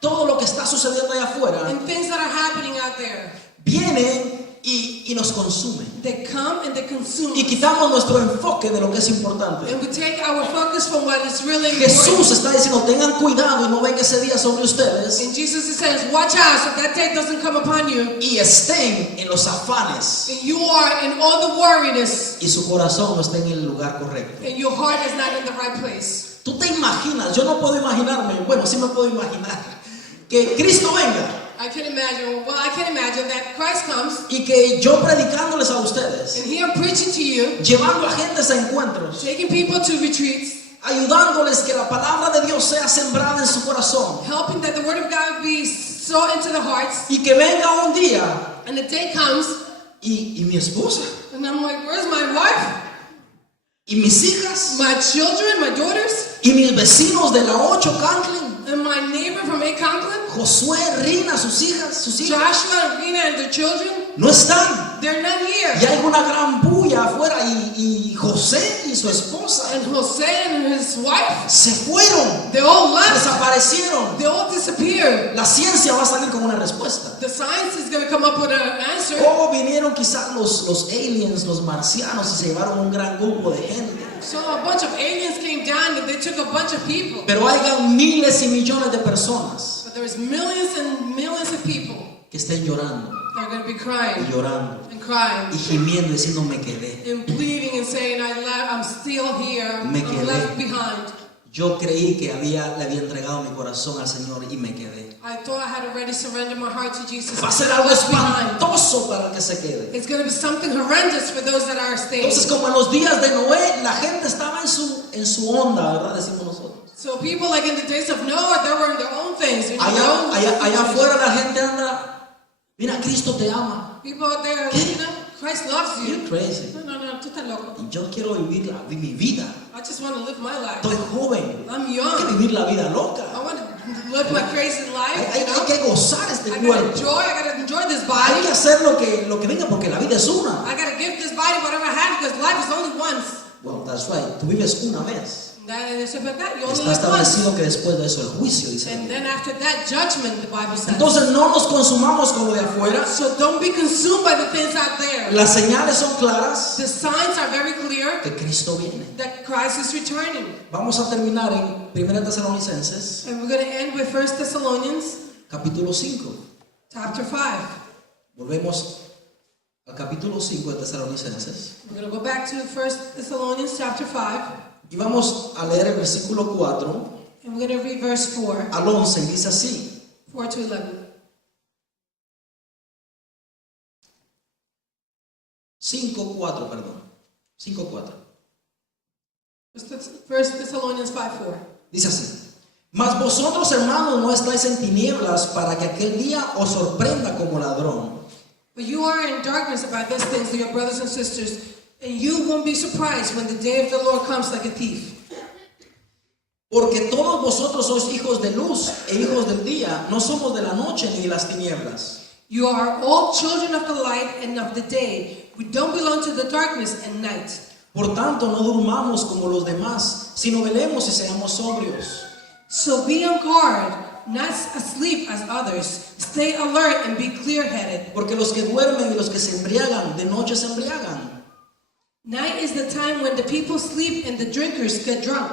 todo lo que está sucediendo allá afuera, and things that are happening out there. vienen y nos consumen. They come and they consume. Y quitamos nuestro enfoque de lo que es importante. And we take our focus from what is really Jesús important. está diciendo, tengan cuidado y no venga ese día sobre ustedes And Jesus is saying, watch out so that day doesn't come upon you. y estén en los afanes And you are in all the worriness, y su corazón no esté en el lugar correcto. and your heart is not in the right place. Tú te imaginas, yo no puedo imaginarme, bueno, sí me puedo imaginar, que Cristo venga I can imagine that Christ comes, y que yo predicándoles a ustedes, and here I'm preaching to you, llevando a gentes a encuentros, taking people to retreats, ayudándoles que la palabra de Dios sea sembrada en su corazón helping that the word of God be sown into the hearts, y que venga un día and the day comes, y mi esposa and I'm like, where's my wife? y mis hijas My children, my daughters, y mis vecinos de la 8 Canklin, and my neighbor from A. Conklin, Josué, Rina, sus hijas, Joshua, Rena, and their children, no están. they're not Y here. hay una gran bulla afuera y José y su esposa And Jose and his wife, se fueron, they all left. desaparecieron. They all disappeared. La ciencia va a salir con una respuesta. The science is going to come up with an answer. ¿Cómo vinieron quizás los aliens, los marcianos y se llevaron un gran grupo de gente? So a bunch of aliens came down and they took a bunch of people. Pero hayan miles y millones de personas But there's millions and millions of people que estén llorando that are going to be y crying llorando and crying y gimiendo diciendo me quedé. and pleading and saying, I'm still here. Me I'm quedé. left behind. Yo creí que le había entregado mi corazón al Señor y me quedé. I thought I had already surrendered my heart to Jesus. Va a ser I'm algo left behind. espantoso para el que se quede. It's going to be something horrendous for those that are staying. Entonces, como en los días de Noé, la gente estaba en su onda, ¿verdad? Decimos nosotros. So people like in the days of Noah, they were in their own things. You know, Allá afuera la gente anda, mira, Cristo te ama. People out there, you know, Christ loves you. You're crazy. No, tú estás loco. Y yo quiero vivir mi vida. I just want to live my life. Estoy joven. I'm Hay que young. vivir la vida loca. I want to live my crazy life. Hay You know? que gozar este I gotta cuerpo. enjoy this Hay body. que hacer lo que venga porque la vida es una. I gotta give this body whatever I have because life is only once. Well, that's right. Tú vives una vez. Eso es verdad. You only Está live once. establecido que después de eso el juicio, dice. And then after that, judgment, the Bible says. Entonces no nos consumamos con lo de afuera. So don't be consumed by the things out there. Las señales son claras The signs are very clear que Cristo viene. that Christ is returning. Vamos a terminar en 1 Tesalonicenses, And we're going to end with 1 Thessalonians capítulo 5. chapter 5. Volvemos al capítulo 5 de Tesalonicenses. We're going to go back to 1 Thessalonians chapter 5. Y vamos a leer el versículo 4 And we're going to read verse 4, al 11 y dice así. 4 to 11. 5:4, perdón. 5:4. 1 Thessalonians 5:4. Dice así: mas vosotros, hermanos, no estáis en tinieblas para que aquel día os sorprenda como ladrón. But you are in darkness about these things, dear brothers and sisters, and you won't be surprised when the day of the Lord comes like a thief. Porque todos vosotros sois hijos de luz e hijos del día, no somos de la noche ni de las tinieblas. You are all children of the light and of the day. We don't belong to the darkness and night. Por tanto, no durmamos como los demás, sino velemos y seamos sobrios. So be on guard, not asleep as others. Stay alert and be clear-headed. Porque los que duermen y los que se embriagan, de noche se embriagan. Night is the time when the people sleep and the drinkers get drunk.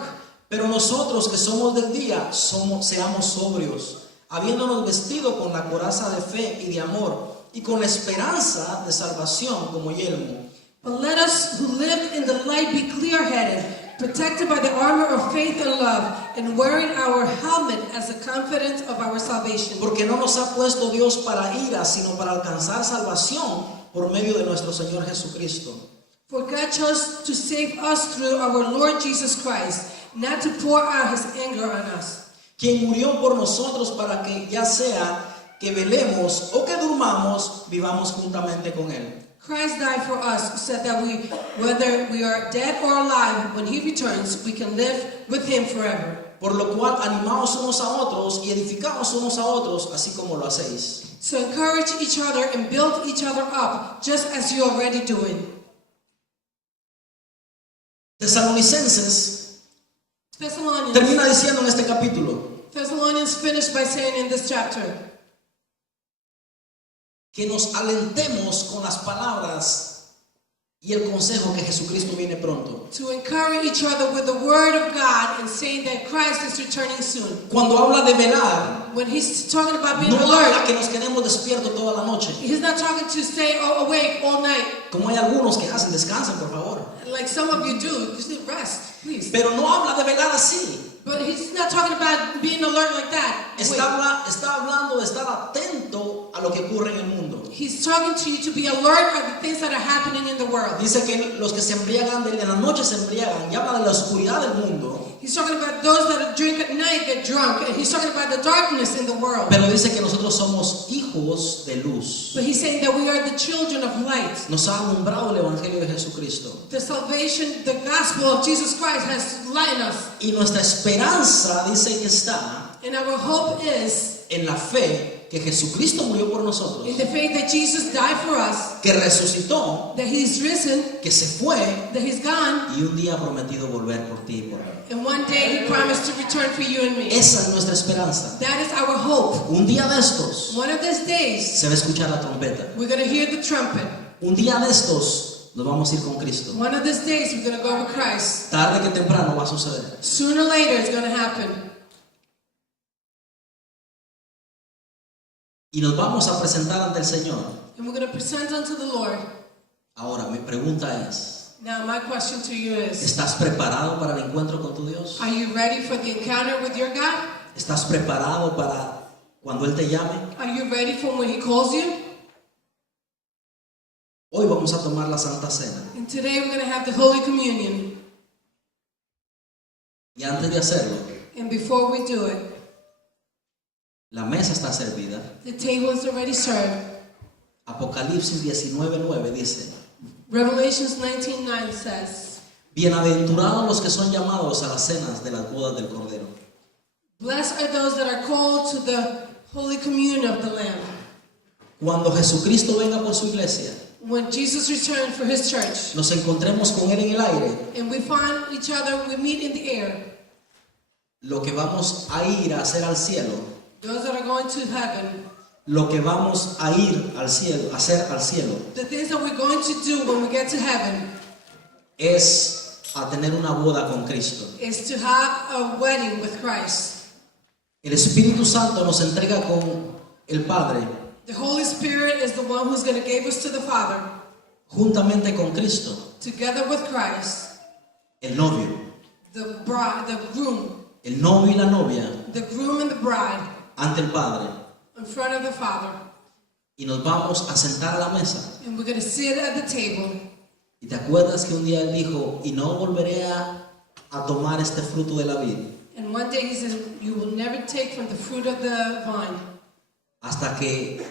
Pero nosotros que somos del día, seamos sobrios, habiéndonos vestido con la coraza de fe y de amor, y con la esperanza de salvación como yelmo. But let us who live in the light be clear-headed, protected by the armor of faith and love, and wearing our helmet as the confidence of our salvation. Porque no nos ha puesto Dios para ira, sino para alcanzar salvación por medio de nuestro Señor Jesucristo. For God chose to save us through our Lord Jesus Christ, not to pour out his anger on us. Quien murió por nosotros para que ya sea que velemos o que durmamos, vivamos juntamente con Él. Christ died for us, so that whether we are dead or alive, when he returns, we can live with him forever. Por lo cual animaos unos a otros y edificaos unos a otros, así como lo hacéis. So encourage each other and build each other up, just as you're already doing. Tesalonicenses Thessalonians termina diciendo en este capítulo finished by saying in this chapter que nos alentemos con las palabras y el consejo que Jesucristo viene pronto. to encourage each other with the word of God and saying that Christ is returning soon. Cuando habla de velar, When he's talking about being no habla alert, que nos quedemos despiertos toda la noche. he's not talking to stay awake all night. Como hay algunos que hacen, descansen por favor. Like some of you do, you should rest, please. Pero no habla de velar así. But he's not talking about being alert like that. Wait. Está hablando de estar atento a lo que ocurre en el mundo. He's talking to you to be alert of the things that are happening in the world. Dice que los que se embriagan de la noche se embriagan y habla de la oscuridad del mundo. He's talking about those that drink at night get drunk, and he's talking about the darkness in the world. Pero dice que nosotros somos hijos de luz. But he's saying that we are the children of light. Nos ha alumbrado el evangelio de Jesucristo. The salvation, the gospel of Jesus Christ has lightened us. Y nuestra esperanza dice que está And our hope is en la fe que Jesucristo murió por nosotros, in the faith that Jesus died for us, que resucitó, that he's risen, que se fue that he's gone, y un día ha prometido volver por ti y por mí. and one day he promised to return for you and me. Esa es nuestra esperanza. That is our hope. Un día de estos One of these days, se va a escuchar la trompeta. we're going to hear the trumpet. Un día de estos nos vamos a ir con Cristo. One of these days, we're going to go with Christ. Tarde que temprano va a suceder. Sooner or later, it's going to happen. Y nos vamos a presentar ante el Señor. And we're going to present unto the Lord. Ahora, mi pregunta es, Now, my question to you is, ¿estás preparado para el encuentro con tu Dios? are you ready for the encounter with your God? ¿Estás preparado para cuando Él te llame? Are you ready for when he calls you? Hoy vamos a tomar la Santa Cena. And today, we're going to have the Holy Communion. Y antes de hacerlo, And before we do it, la mesa está servida. the table is already served. Apocalipsis 19:9 dice, Revelations 19:9 says, bienaventurados los que son llamados a las cenas de las bodas del Cordero. blessed are those that are called to the Holy Communion of the Lamb. Cuando Jesucristo venga por su iglesia, When Jesus returned for his church, nos encontremos con Él en el aire, and we find each other, we meet in the air. lo que vamos a ir a hacer al cielo, Those that are going to heaven, lo que vamos a ir al cielo, a hacer al cielo, the things that we're going to do when we get to heaven es a tener una boda con Cristo. is to have a wedding with Christ. El Espíritu Santo nos entrega con el Padre, The Holy Spirit is the one who's going to give us to the Father, juntamente con Cristo, together with Christ, el novio, the bride, the groom, el novio y la novia, the groom and the bride, ante el Padre, in front of the Father. y nos vamos a sentar a la mesa And we're going to sit at the table Y te acuerdas que un día él dijo, y no volveré a tomar este fruto de la vid And one day he says, you will never take from the fruit of the vine hasta que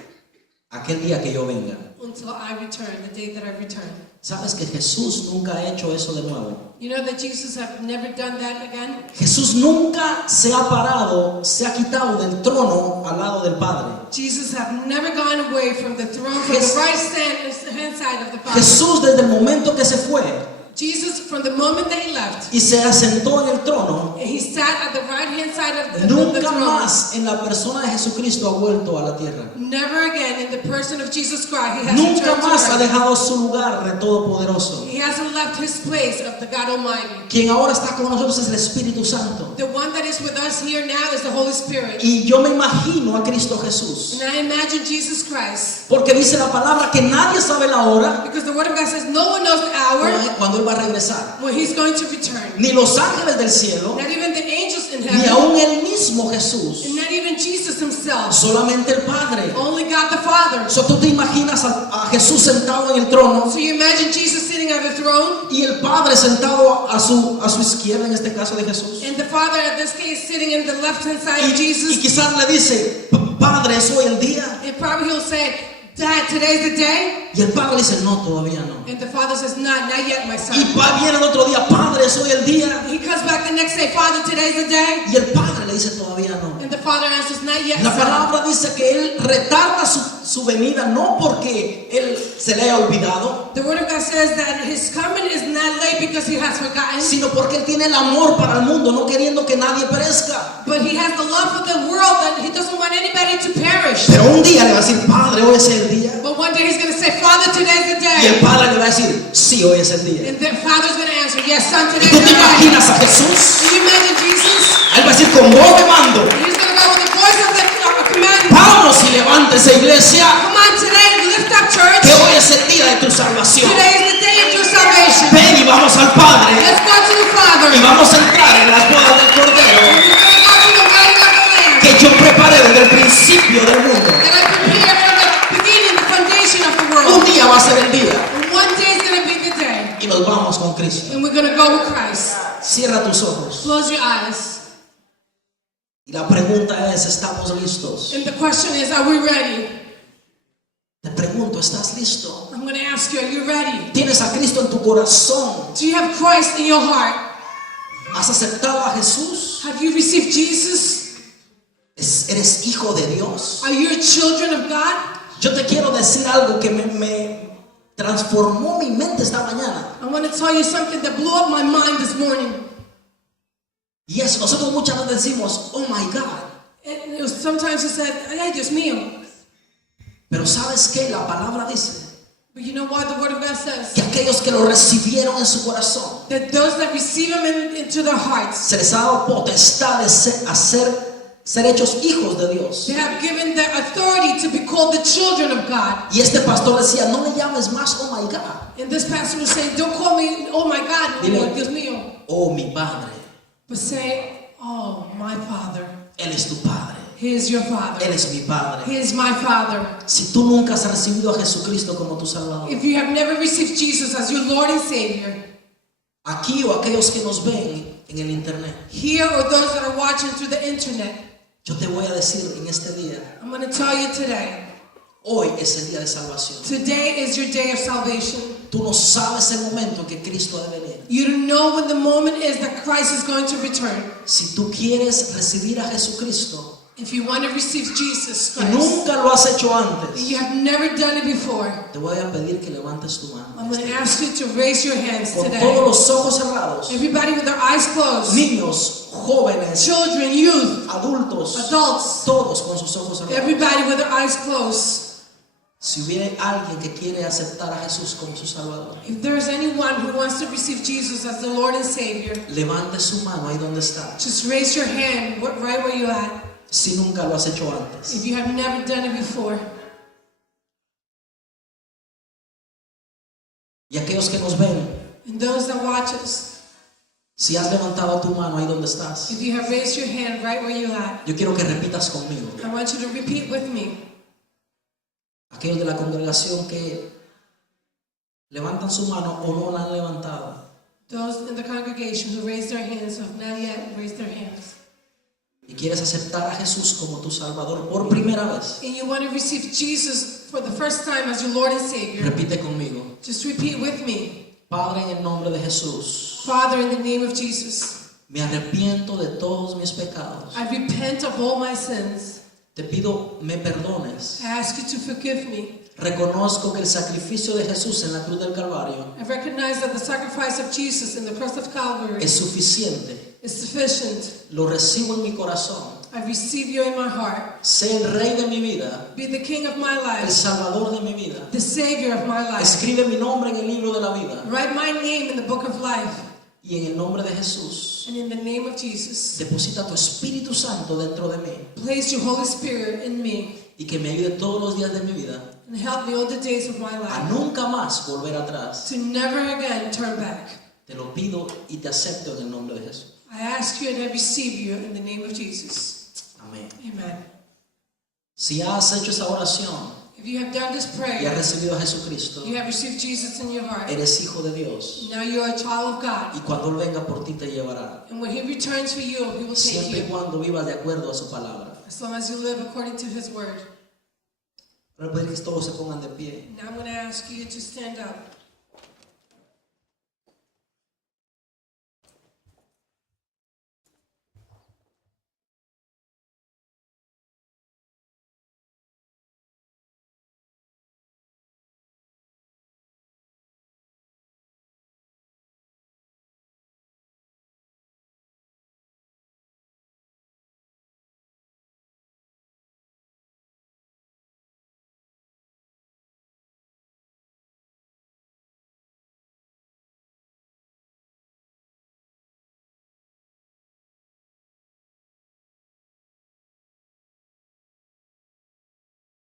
aquel día que yo venga. until I return, the day that I return. ¿Sabes que Jesús nunca ha hecho eso de nuevo? You know that Jesus have never done that again? Jesús nunca se ha parado, se ha quitado del trono al lado del Padre. Jesus have never gone away from the throne, from the right hand side of the Father. Jesús desde el momento que se fue Jesus, from the moment that he left, y se asentó en el trono, he sat at the right hand side of the nunca throne. más en la persona de Jesucristo ha vuelto a la tierra. Never again in the person of Jesus Christ, he has Nunca returned más to ha earth. dejado su lugar de Todopoderoso. He hasn't left his place of the God Almighty. Quien ahora está con nosotros es el Espíritu Santo. The one that is with us here now is the Holy Spirit. Y yo me imagino a Cristo Jesús. And I imagine Jesus Christ, Porque dice la palabra que nadie sabe la hora because the Word of God says no one knows the hour cuando Él va a regresar. when he's going to return. Ni los ángeles del cielo, Not even the angels in ni heaven, aún el mismo Jesús. and not even Jesus himself. Solamente el Padre. Only God the Father. So, tú te imaginas a Jesús sentado en el trono So you imagine Jesus sitting at the throne, y el Padre sentado a su izquierda, en este caso de Jesús. and the Father, at this case, sitting in the left-hand side Y of Jesus. quizás le dice, Padre, ¿es hoy el día? And probably he'll say, Dad, today's the day. Y el Padre dice, no, todavía no. And the Father says, not yet, my son. Y viene el otro día, Padre, ¿es hoy el día? He comes back the next day, Father, today's the day. Y el Padre le dice, todavía no. And the Father answers, not yet, La son. palabra dice que Él retarda su venida, no porque Él se le haya olvidado, The Word of God says that his coming is not late because he has forgotten, sino porque Él tiene el amor para el mundo, no queriendo que nadie perezca. but he has the love for the world that he doesn't want anybody to perish. Pero un día le va a decir, Padre, hoy es el día. But one day he's going to say, Father, today's the Y el day. Padre le va a decir, sí, hoy es el día. And the Father's going to answer, yes, son, ¿Y today's tú the te day. imaginas a Jesús? Can you imagine Jesus? Él va a decir, con voz de mando, And he's going to go with the voice of the command. vamos y levántese, iglesia, Come on, today, lift up, church. que hoy es el día de tu salvación. Today is the day of your salvation. Ven y vamos al Padre Let's go to the Father. y vamos a entrar en las bodas del Cordero We're going to go to the wedding of the Lamb que yo preparé desde el principio del mundo. that I prepared from the beginning, the foundation of the Un world. día va a ser el día And one day is going to be the day. y nos vamos con Cristo. And we're going to go with Christ. Cierra tus ojos. Close your eyes. Y la pregunta es, ¿estamos listos? And the question is, are we ready? Te pregunto, ¿estás listo? I'm going to ask you, are you ready? ¿Tienes a Cristo en tu corazón? Do you have Christ in your heart? ¿Has aceptado a Jesús? Have you received Jesus? ¿Eres hijo de Dios? Are you children of God? Yo te quiero decir algo que me transformó mi mente esta mañana. I want to tell you something that blew up my mind this morning. Y es, nosotros muchas veces decimos, oh my God. And it was, sometimes he said, ay, Dios mío. Pero ¿sabes qué? La palabra dice But you know what the Word of God says? que aquellos que lo recibieron en su corazón, That those that receive Him into their hearts, se les ha dado potestad de ser hechos hijos de Dios. they have given the authority to be called the children of God. Y este pastor decía, no le llames más, oh my God. And this pastor was saying, don't call me, oh my God, Dile, oh, Dios mío. oh mi Padre, But say, oh, my Father. Él es tu Padre, He is your Father. Él es mi Padre. He is my Father. Si tú nunca has recibido a Jesucristo como tu Salvador, If you have never received Jesus as your Lord and Savior, aquí o aquellos que nos ven en el internet, here or those that are watching through the internet, yo te voy a decir en este día, I'm going to tell you today, hoy es el día de salvación. today is your day of salvation. Tú no sabes el momento en que Cristo ha de venir. You don't know when the moment is that Christ is going to return. Si tú quieres recibir a Jesucristo If you want to receive Jesus y Christ, nunca lo has hecho and antes, you have never done it before, te voy a pedir que levantes tu I'm mano. going to ask you to raise your hands Con today. todos los ojos cerrados, Everybody with their eyes closed, niños, jóvenes, children, youth, adultos, adults, todos con sus ojos cerrados. everybody with their eyes closed. Si hubiera alguien que quiere aceptar a Jesús como su Salvador, If there's anyone who wants to receive Jesus as the Lord and Savior, levante su mano ahí donde está. just raise your hand right where you're at. Si nunca lo has hecho antes. If you have never done it before. Y aquellos que nos ven, And those that watch us, si has levantado tu mano ahí donde estás, if you have raised your hand right where you're at, yo quiero que repitas conmigo. I want you to repeat with me. Aquellos de la congregación que levantan su mano o no la han levantado. Those in the congregation who raised their hands have not yet raised their hands. Y quieres aceptar a Jesús como tu Salvador por primera vez. And you want to receive Jesus for the first time as your Lord and Savior. Repite conmigo. Just repeat with me. Padre, en el nombre de Jesús, Father, in the name of Jesus, me arrepiento de todos mis pecados. I repent of all my sins. Te pido me perdones. I ask you to forgive me. Reconozco que el sacrificio de Jesús en la cruz del Calvario I recognize that the sacrifice of Jesus in the cross of Calvary es suficiente. is sufficient. Lo recibo en mi corazón. I receive you in my heart. Sé el Rey de mi vida, Be the King of my el life, Salvador de mi vida. the Savior of my life. Escribe mi nombre en el libro de la vida. Write my name in the book of life. Y en el nombre de Jesús, And in the name of Jesus, deposita tu Espíritu Santo dentro de mí. place your Holy Spirit in me Y que me ayude todos los días de mi vida and help me all the days of my a life nunca más volver atrás. to never again turn back. Te lo pido y te acepto en el nombre de Jesús. I ask you and I receive you in the name of Jesus. Amén. Amen. Si has hecho esa oración If you have done this y has prayer, recibido a Jesucristo, you have received Jesus in your heart. eres hijo de Dios. Now you are a child of God. Y cuando Él venga por ti te llevará. And when He returns for you, He will take Siempre y you. cuando vivas de acuerdo a su palabra. As long as you live according to His word. Ahora puede que todos se pongan de pie. Now I'm going to ask you to stand up.